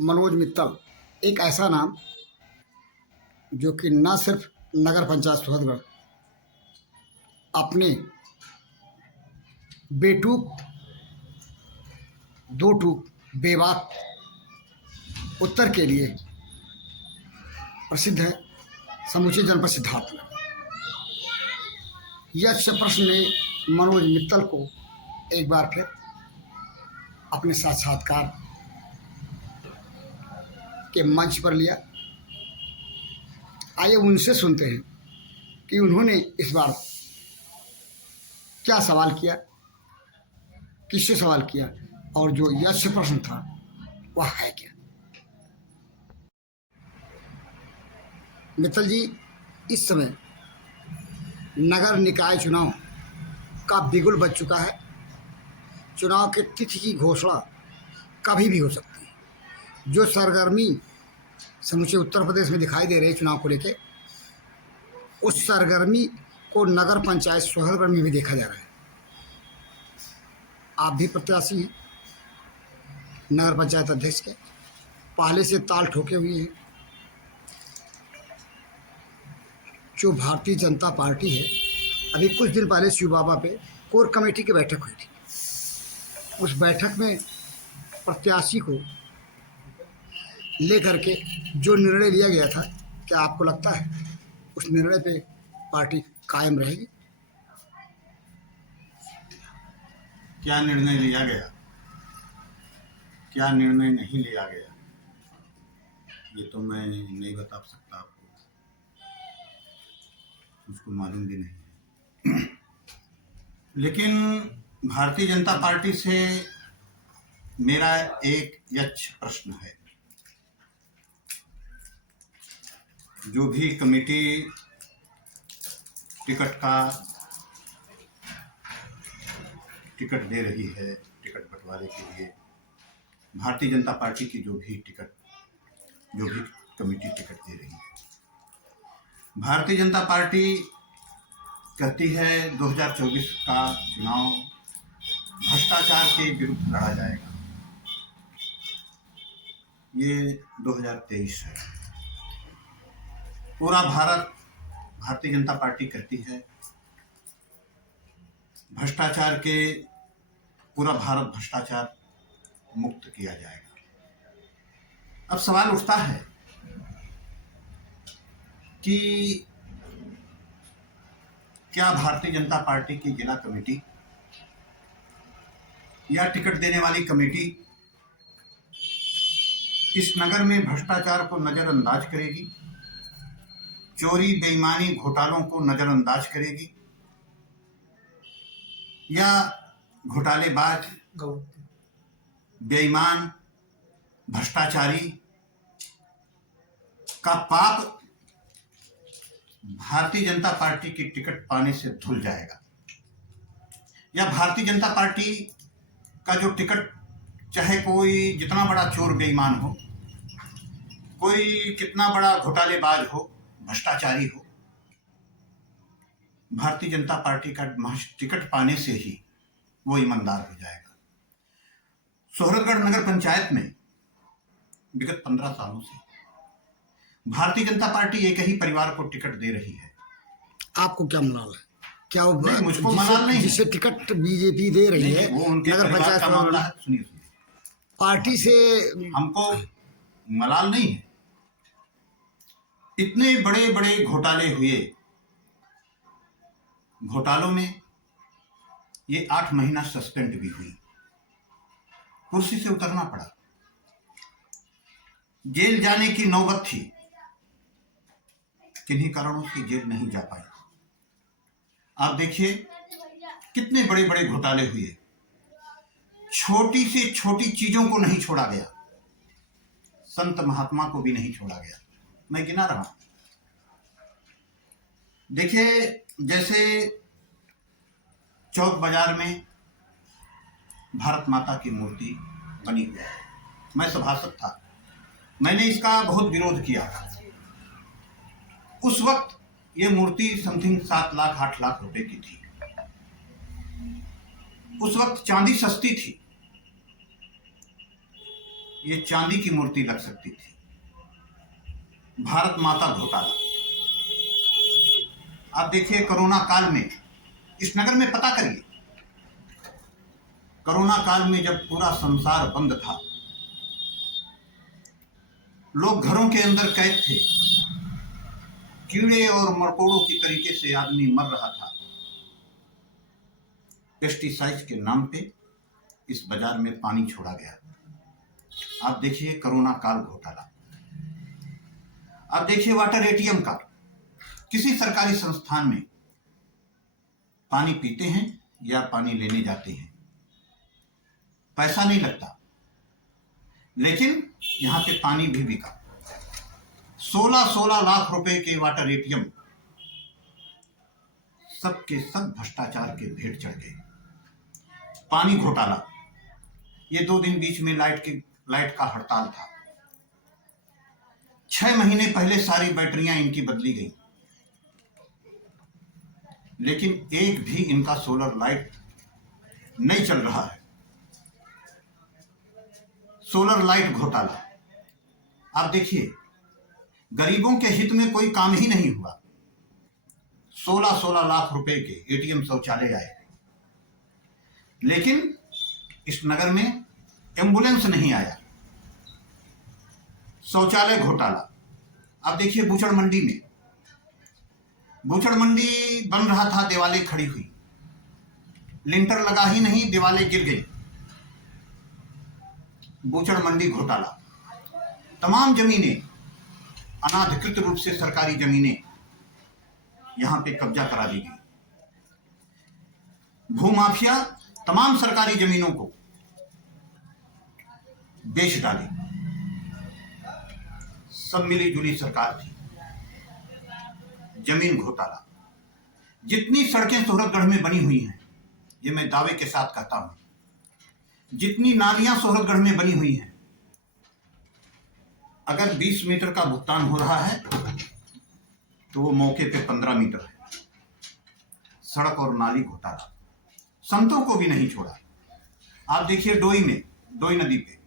मनोज मित्तल एक ऐसा नाम जो कि न सिर्फ नगर पंचायत सोहतगढ़ अपने बेटूक दो टूक बेबाक उत्तर के लिए प्रसिद्ध है, समूचे जनपद सिद्धार्थ में। यक्ष प्रश्न ने मनोज मित्तल को एक बार फिर अपने साक्षात्कार के मंच पर लिया। आइए उनसे सुनते हैं कि उन्होंने इस बार क्या सवाल किया, किससे सवाल किया और जो यक्ष प्रश्न था वह है क्या। मित्तल जी, इस समय नगर निकाय चुनाव का बिगुल बज चुका है। चुनाव की तिथि की घोषणा कभी भी हो सकती है। जो सरगर्मी समूचे उत्तर प्रदेश में दिखाई दे रही है चुनाव को लेकर, उस सरगर्मी को नगर पंचायत सोहतगढ़ में भी देखा जा रहा है। आप भी प्रत्याशी हैं नगर पंचायत अध्यक्ष के, पहले से ताल ठोके हुए हैं। जो भारतीय जनता पार्टी है, अभी कुछ दिन पहले शिव बाबा पे कोर कमेटी की बैठक हुई थी। उस बैठक में प्रत्याशी को लेकर के जो निर्णय लिया गया था, क्या आपको लगता है उस निर्णय पे पार्टी कायम रहेगी? क्या निर्णय लिया गया, क्या निर्णय नहीं लिया गया, ये तो मैं नहीं बता सकता आपको, मुझको मालूम भी नहीं है। लेकिन भारतीय जनता पार्टी से मेरा एक यक्ष प्रश्न है। जो भी कमेटी टिकट दे रही है, टिकट बंटवारे के लिए, भारतीय जनता पार्टी की जो भी कमेटी टिकट दे रही है, भारतीय जनता पार्टी कहती है 2024 का चुनाव भ्रष्टाचार के विरुद्ध लड़ा जाएगा। ये 2023 है। पूरा भारत, भारतीय जनता पार्टी कहती है भ्रष्टाचार के, पूरा भारत भ्रष्टाचार मुक्त किया जाएगा। अब सवाल उठता है कि क्या भारतीय जनता पार्टी की जिला कमेटी या टिकट देने वाली कमेटी इस नगर में भ्रष्टाचार को नजरअंदाज करेगी, चोरी बेईमानी घोटालों को नजरअंदाज करेगी, या घोटालेबाज, बेईमान, भ्रष्टाचारी का पाप भारतीय जनता पार्टी की टिकट पाने से धुल जाएगा, या भारतीय जनता पार्टी का जो टिकट, चाहे कोई जितना बड़ा चोर बेईमान हो, कोई कितना बड़ा घोटालेबाज हो, भ्रष्टाचारी हो, भारतीय जनता पार्टी का टिकट पाने से ही वो ईमानदार हो जाएगा। सोहतगढ़ नगर पंचायत में विगत 15 सालों से भारतीय जनता पार्टी एक ही परिवार को टिकट दे रही है। आपको क्या मलाल है? क्या वो नहीं, मुझको मलाल नहीं है। जिसे टिकट बीजेपी दे रही है, वो उनके नगर परिवार पंचायत का मामला है। सुनिए, पार्टी से हमको मलाल नहीं है। इतने बड़े बड़े घोटाले हुए, घोटालों में ये 8 महीना सस्पेंड भी हुई, कुर्सी से उतरना पड़ा, जेल जाने की नौबत थी, किन्हीं कारणों से जेल नहीं जा पाई। आप देखिए कितने बड़े बड़े घोटाले हुए, छोटी से छोटी चीजों को नहीं छोड़ा गया, संत महात्मा को भी नहीं छोड़ा गया। मैं गिना रहा हूं। देखिए, जैसे चौक बाजार में भारत माता की मूर्ति बनी हुई है, मैं सभासद था, मैंने इसका बहुत विरोध किया था। उस वक्त ये मूर्ति समथिंग 7 लाख 8 लाख रुपए की थी। उस वक्त चांदी सस्ती थी। ये चांदी की मूर्ति लग सकती थी। भारत माता घोटाला। आप देखिए कोरोना काल में इस नगर में, पता करिए, कोरोना काल में जब पूरा संसार बंद था, लोग घरों के अंदर कैद थे, कीड़े और मकोड़ों की तरीके से आदमी मर रहा था, पेस्टिसाइड के नाम पे इस बाजार में पानी छोड़ा गया। आप देखिए कोरोना काल घोटाला। आप देखिए वाटर एटीएम का, किसी सरकारी संस्थान में पानी पीते हैं या पानी लेने जाते हैं, पैसा नहीं लगता, लेकिन यहां पे पानी भी बिका। 16-16 लाख रुपए के वाटर एटीएम सबके सब भ्रष्टाचार के भेंट चढ़ गए। पानी घोटाला, ये 2 दिन बीच में लाइट का हड़ताल था। 6 महीने पहले सारी बैटरियां इनकी बदली गई, लेकिन एक भी इनका सोलर लाइट नहीं चल रहा है। सोलर लाइट घोटाला। आप देखिए गरीबों के हित में कोई काम ही नहीं हुआ। 16-16 लाख रुपए के एटीएम शौचालय आए, लेकिन इस नगर में एम्बुलेंस नहीं आया। शौचालय घोटाला। अब देखिए बूचड़ मंडी में, बूचड़ मंडी बन रहा था, दीवारें खड़ी हुई, लिंटर लगा ही नहीं, दीवारें गिर गई। बूचड़ मंडी घोटाला। तमाम जमीनें, अनाधिकृत रूप से सरकारी जमीनें यहां पे कब्जा करा दी गई। भूमाफिया तमाम सरकारी जमीनों को बेच डाली। सब मिली जुली सरकार थी। जमीन घोटाला। जितनी सड़कें सोहरतगढ़ में बनी हुई हैं, ये मैं दावे के साथ कहता हूं, जितनी नालियां सोहरतगढ़ में बनी हुई हैं, अगर 20 मीटर का भुगतान हो रहा है तो वो मौके पे 15 मीटर है। सड़क और नाली घोटाला। संतों को भी नहीं छोड़ा। आप देखिए डोई में, डोई नदी पे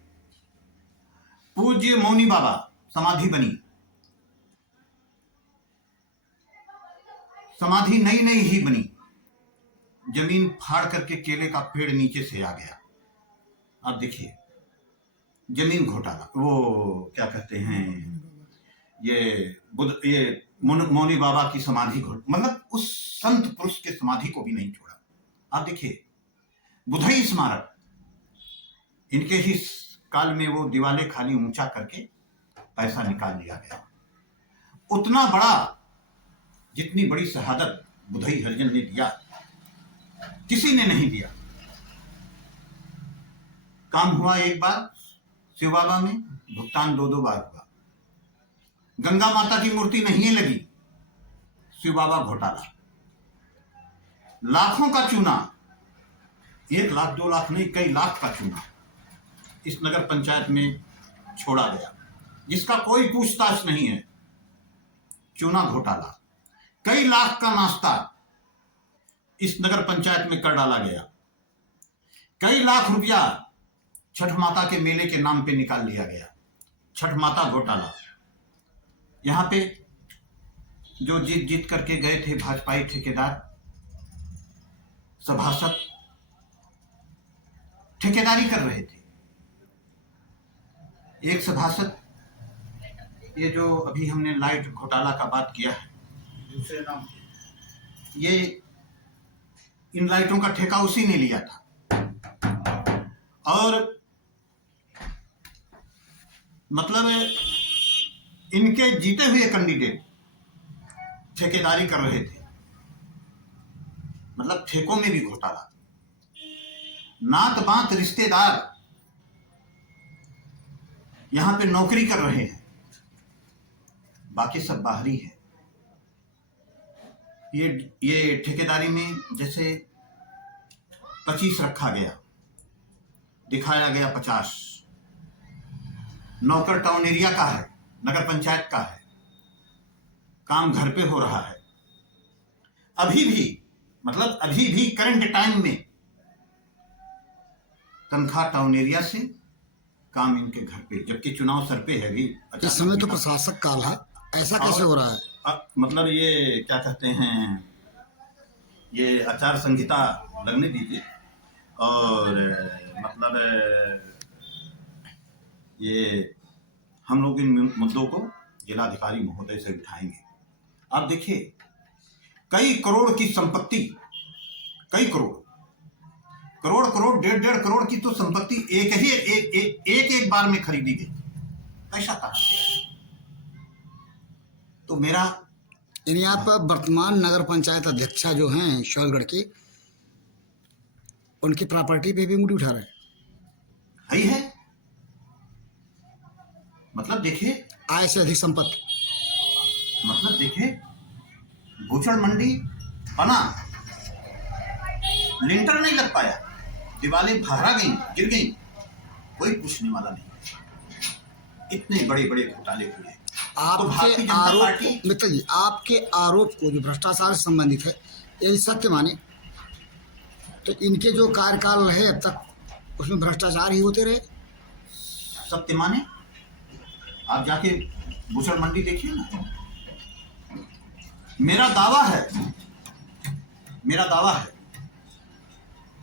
पूज्य मौनी बाबा समाधि बनी। समाधि नई नई ही बनी, जमीन फाड़ करके केले का पेड़ नीचे से आ गया। आप देखिए जमीन घोटाला। वो क्या कहते हैं, ये मौनी बाबा की समाधि मतलब उस संत पुरुष के समाधि को भी नहीं छोड़ा। आप देखिए बुधई स्मारक, इनके ही काल में वो दीवारें खाली ऊंचा करके पैसा निकाल लिया गया। उतना बड़ा, जितनी बड़ी शहादत बुधई हरिजन ने दिया, किसी ने नहीं दिया। काम हुआ एक बार शिव बाबा में, भुगतान 2-2 बार हुआ। गंगा माता की मूर्ति नहीं लगी, शिव बाबा घोटाला। लाखों का चूना, 1 लाख 2 लाख नहीं, कई लाख का चूना इस नगर पंचायत में छोड़ा गया, जिसका कोई पूछताछ नहीं है। चूना घोटाला। कई लाख का नाश्ता इस नगर पंचायत में कर डाला गया। कई लाख रुपया छठ माता के मेले के नाम पे निकाल लिया गया। छठ माता घोटाला। यहां पे जो जीत करके गए थे भाजपाई ठेकेदार, सभासद, ठेकेदारी कर रहे थे। एक सभासद, ये जो अभी हमने लाइट घोटाला का बात किया है, दूसरे नाम, ये इन लाइटों का ठेका उसी ने लिया था। और मतलब इनके जीते हुए कैंडिडेट ठेकेदारी कर रहे थे, मतलब ठेकों में भी घोटाला। नात बात रिश्तेदार यहां पे नौकरी कर रहे हैं, बाकी सब बाहरी है। ये ठेकेदारी में जैसे 25 रखा गया, दिखाया गया 50। नौकर टाउन एरिया का है, नगर पंचायत का है, काम घर पे हो रहा है। अभी भी करंट टाइम में तनख्वाह टाउन एरिया से काम इनके घर पे, जबकि चुनाव सर पे है भी। इस समय तो प्रशासक काल है, ऐसा कैसे हो रहा है? मतलब ये क्या कहते हैं, ये आचार संहिता लगने दीजिए और मतलब ये हम लोग इन मुद्दों को जिलाधिकारी महोदय से उठाएंगे। आप देखिए, कई करोड़ की संपत्ति, कई करोड़ डेढ़ करोड़ की तो संपत्ति एक बार में खरीदी गई। पैसा कहाँ से आया? तो मेरा यहाँ पर वर्तमान नगर पंचायत अध्यक्षा जो हैं ईश्वरगढ़ की, उनकी प्रॉपर्टी पे भी मुड़ी उठा रहे है। मतलब देखिए, आय से अधिक संपत्ति। मतलब देखिए, भूषण मंडी बना, लिंटर नहीं लग पाया, दीवारें भरा गई, गिर गई, कोई पूछने वाला नहीं। इतने बड़े बड़े घोटाले हुए। आपके आरोप, मित्र जी, आपके आरोप को जो भ्रष्टाचार से संबंधित है, यदि सत्य माने तो इनके जो कार्यकाल रहे अब तक उसमें भ्रष्टाचार ही होते रहे। सत्य माने, आप जाके भूषण मंडी देखिए ना। मेरा दावा है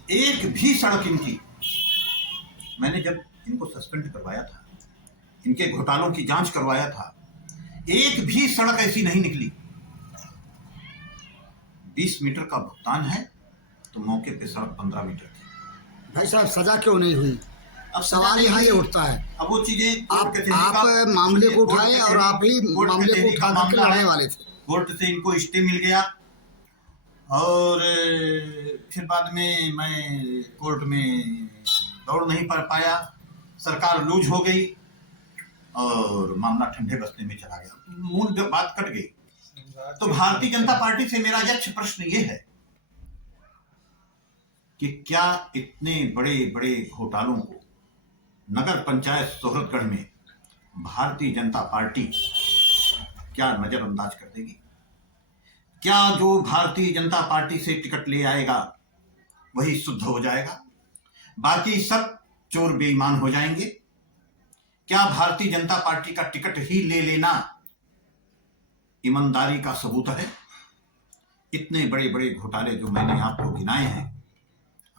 एक भी सड़क इनकी, मैंने जब इनको सस्पेंड करवाया था, इनके घोटालों की जांच करवाया था, एक भी सड़क ऐसी नहीं निकली। 20 मीटर का भुगतान है तो मौके पे सड़क 15 मीटर की। भाई साहब, सजा क्यों नहीं हुई? अब सवाल यहाँ ये उठता है। अब वो चीजें आप मामले को उठाए और आप ही मामले को उठा करके लड़ने वाले थे। कोर्ट से इनको स्टे मिल गया और फिर बाद में मैं कोर्ट में दौड़ नहीं पा पाया, सरकार लूज हो गई और मामला ठंडे बस्ते में चला गया, मूल बात कट गई। तो भारतीय जनता पार्टी से मेरा यक्ष प्रश्न ये है कि क्या इतने बड़े बड़े घोटालों को नगर पंचायत सोहरतगढ़ में भारतीय जनता पार्टी क्या नजरअंदाज कर देगी? क्या जो भारतीय जनता पार्टी से टिकट ले आएगा वही शुद्ध हो जाएगा, बाकी सब चोर बेईमान हो जाएंगे? क्या भारतीय जनता पार्टी का टिकट ही ले लेना ईमानदारी का सबूत है? इतने बड़े बड़े घोटाले जो मैंने आपको गिनाए हैं,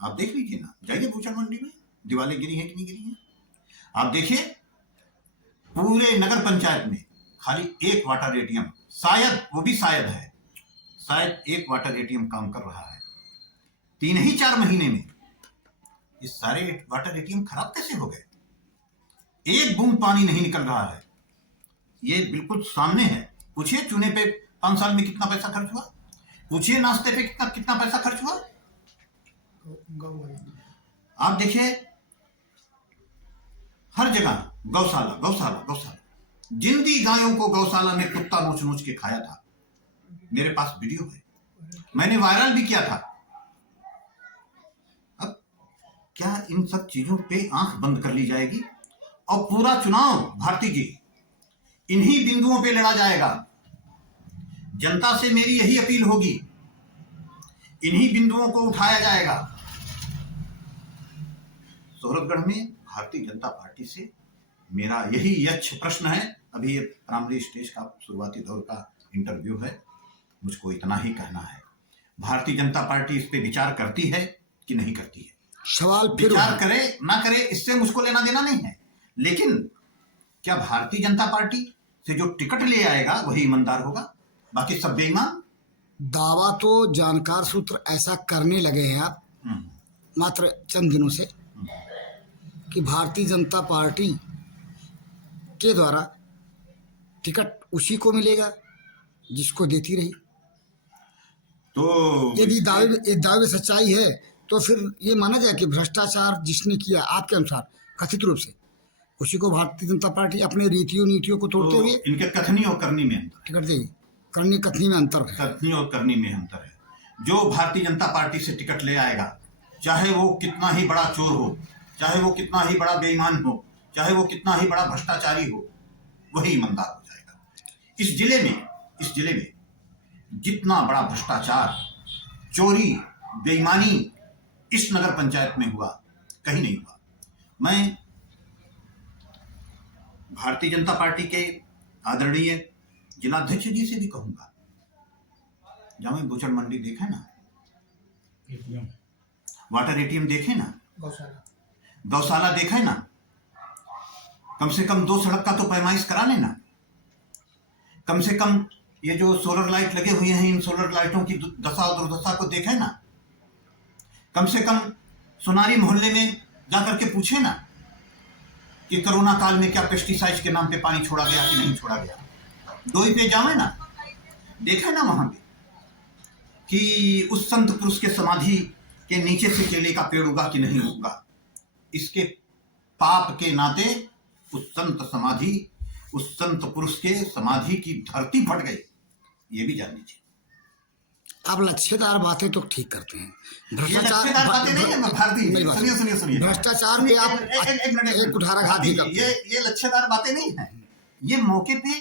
आप देख लीजिए ना, जाइए भूषण मंडी में, दीवारें गिरी हैं कि नहीं गिरी हैं? आप देखिए, पूरे नगर पंचायत में खाली एक वाटर एटीएम, शायद वो भी शायद है, शायद एक वाटर एटीएम काम कर रहा है। 3 ही 4 महीने में ये सारे वाटर एटीएम खराब कैसे हो गए? एक बूंद पानी नहीं निकल रहा है। ये बिल्कुल सामने है। पूछिए चूने पे 5 साल में कितना पैसा खर्च हुआ, पूछिए नाश्ते पे कितना पैसा खर्च हुआ। आप देखिए, हर जगह गौशाला गौशाला गौशाला, जिंदी गायों को गौशाला में कुत्ता नोच नोच के खाया था। मेरे पास वीडियो है, मैंने वायरल भी किया था। अब क्या इन सब चीजों पे आंख बंद कर ली जाएगी और पूरा चुनाव भारती जी इन्हीं बिंदुओं पे लड़ा जाएगा? जनता से मेरी यही अपील होगी, इन्हीं बिंदुओं को उठाया जाएगा। सोहरतगढ़ में भारतीय जनता पार्टी से मेरा यही यक्ष प्रश्न है। अभी ये प्राइमरी स्टेज का शुरुआती दौर का इंटरव्यू है, मुझको इतना ही कहना है। भारतीय जनता पार्टी इस पे विचार करती है कि नहीं करती है? सवाल फिर विचार करे ना करे, इससे मुझको लेना देना नहीं है, लेकिन क्या भारतीय जनता पार्टी से जो टिकट ले आएगा वही ईमानदार होगा, बाकी सब बेईमान? दावा तो जानकार सूत्र ऐसा करने लगे हैं आप मात्र चंद दिनों से कि भारतीय जनता पार्टी के द्वारा टिकट उसी को मिलेगा जिसको देती रही। तो यदि दावे सच्चाई है तो फिर ये माना जाए कि भ्रष्टाचार जिसने किया आपके अनुसार कथित रूप से, उसी को भारतीय जनता पार्टी अपने नीतियों को तोड़ते हुए इनके कथनी और करनी में अंतर, टिकट देगी। करनी कथनी में अंतर है, कथनी और करनी में अंतर है। जो भारतीय जनता पार्टी से टिकट ले आएगा, चाहे वो कितना ही बड़ा चोर हो, चाहे वो कितना ही बड़ा बेईमान हो, चाहे वो कितना ही बड़ा भ्रष्टाचारी हो, वही ईमानदार हो जाएगा। इस जिले में जितना बड़ा भ्रष्टाचार, चोरी, बेईमानी इस नगर पंचायत में हुआ, कहीं नहीं हुआ। मैं भारतीय जनता पार्टी के आदरणीय जिलाध्यक्ष जी से भी कहूंगा, जहां में बूचड़ मंडी देखे ना, वाटर एटीएम देखे ना, गौशाला देखे ना, कम से कम 2 सड़क का तो पैमाइश करा लेना। कम से कम ये जो सोलर लाइट लगे हुए हैं, इन सोलर लाइटों की दशा और दुर्दशा को देखे ना। कम से कम सोनारी मोहल्ले में जाकर के पूछे ना कि कोरोना काल में क्या पेस्टिसाइड्स के नाम पे पानी छोड़ा गया कि नहीं छोड़ा गया। डोई पे जावे ना, देखे ना वहां पे कि उस संत पुरुष के समाधि के नीचे से केले का पेड़ उगा कि नहीं उगा। इसके पाप के नाते उस संत पुरुष के समाधि की धरती फट गई, ये भी जान लीजिए। आप लक्ष्यदार बातें तो ठीक करते हैं, लक्ष्यदार बातें नहीं है भारतीय। सुनिए भ्रष्टाचार पे आप एक कुठाराघात भी करते हैं। ये लक्ष्यदार बातें नहीं है, ये मौके पे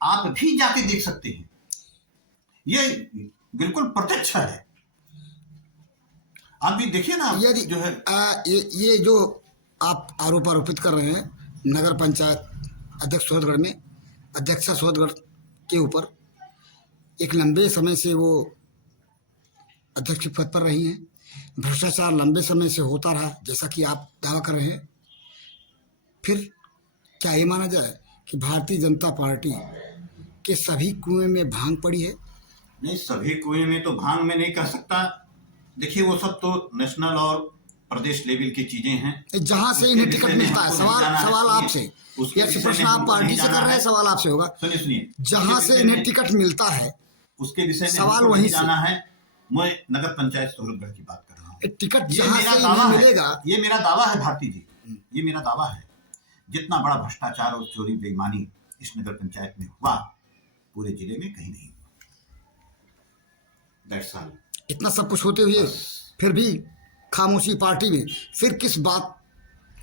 आप भी जाके देख सकते हैं, ये बिल्कुल प्रत्यक्ष है। आप भी देखिए ना, यदि जो है ये जो आप आरोपित कर रहे हैं नगर पंचायत अध्यक्ष सोहतगढ़ में, अध्यक्षा सोहतगढ़ के ऊपर एक लंबे समय से वो अध्यक्ष पद पर रही हैं, भ्रष्टाचार लंबे समय से होता रहा जैसा कि आप दावा कर रहे हैं, फिर क्या ये माना जाए कि भारतीय जनता पार्टी के सभी कुएं में भांग पड़ी है? नहीं, सभी कुएं में तो भांग में नहीं कह सकता। देखिए वो सब तो नेशनल और प्रदेश लेवल की चीजें हैं, जहां से इन्हें टिकट मिलता है। सवाल आपसे, ये प्रश्न आप पार्टी से कर रहे हैं, सवाल आपसे होगा। सुनिए, जहां से इन्हें टिकट मिलता है उसके विषय में सवाल वहीं जाना है। मैं नगर पंचायत सोहतगढ़ की बात कर रहा हूँ। टिकट जहां से इन्हें मिलेगा, ये मेरा दावा है भारती जी, ये मेरा दावा है। जितना बड़ा भ्रष्टाचार और चोरी बेईमानी इस नगर पंचायत में हुआ, पूरे जिले में कहीं नहीं हुआ। That's all. इतना सब कुछ होते हुए फिर भी खामोशी पार्टी में, फिर किस बात?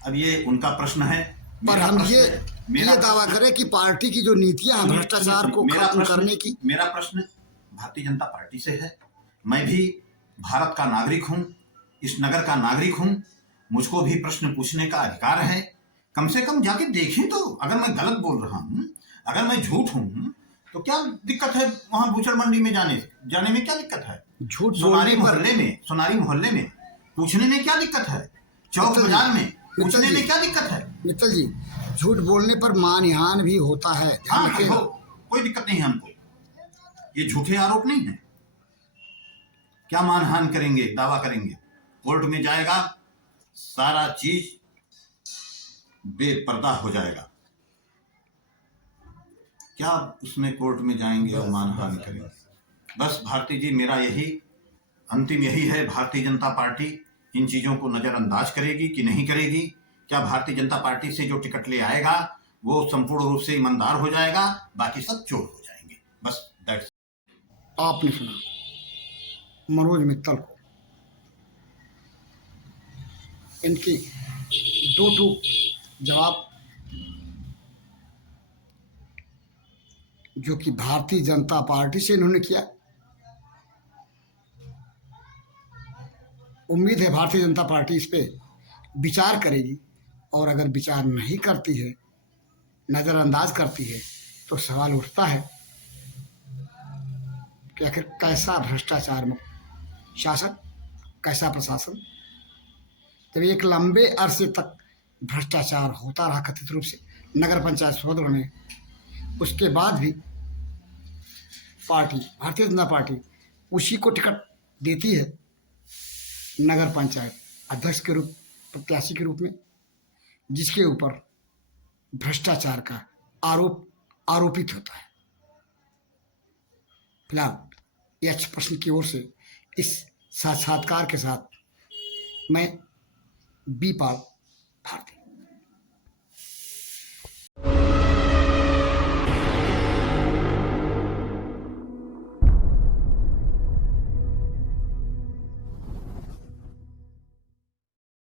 अब ये उनका प्रश्न है, पर हम ये दावा करें कि पार्टी की जो नीतियां हैं भ्रष्टाचार को खत्म करने की। मेरा प्रश्न भारतीय जनता पार्टी से है। मैं भी भारत का नागरिक हूं, इस नगर का नागरिक हूं, मुझको भी प्रश्न पूछने का अधिकार है। कम से कम जाके देखें तो, अगर मैं गलत बोल रहा हूं, अगर मैं झूठ हूं, तो क्या दिक्कत है वहां बूचड़ मंडी में जाने में क्या दिक्कत है? झूठ सोनारी मोहल्ले में पूछने में क्या दिक्कत है? चौक बाजार में पूछने में क्या दिक्कत है? मित्तल जी, झूठ बोलने पर मानहानि भी होता है। हाँ, कोई दिक्कत नहीं है हमको, ये झूठे आरोप नहीं है। क्या मानहानि करेंगे, दावा करेंगे, कोर्ट में जाएगा, सारा चीज बेपर्दा हो जाएगा। क्या उसमें कोर्ट में जाएंगे और मानहानि करेंगे? बस भारती जी, मेरा यही अंतिम यही है, भारतीय जनता पार्टी इन चीजों को नजरअंदाज करेगी कि नहीं करेगी? क्या भारतीय जनता पार्टी से जो टिकट ले आएगा वो संपूर्ण रूप से ईमानदार हो जाएगा, बाकी सब चोर हो जाएंगे? बस दैट्स। आपने सुना मनोज मित्तल को, इनकी 2 जवाब जो कि भारतीय जनता पार्टी से इन्होंने किया। उम्मीद है भारतीय जनता पार्टी इस पे विचार करेगी, और अगर विचार नहीं करती है, नज़रअंदाज करती है, तो सवाल उठता है कि आखिर कैसा भ्रष्टाचार मुक्त शासन, कैसा प्रशासन? जब एक लंबे अरसे तक भ्रष्टाचार होता रहा कथित रूप से नगर पंचायत सोहतगढ़ में, उसके बाद भी पार्टी, भारतीय जनता पार्टी उसी को टिकट देती है नगर पंचायत अध्यक्ष के रूप, प्रत्याशी के रूप में, जिसके ऊपर भ्रष्टाचार का आरोपित होता है। फिलहाल यक्ष प्रश्न की ओर से इस साक्षात्कार के साथ मैं बी पाल भारती।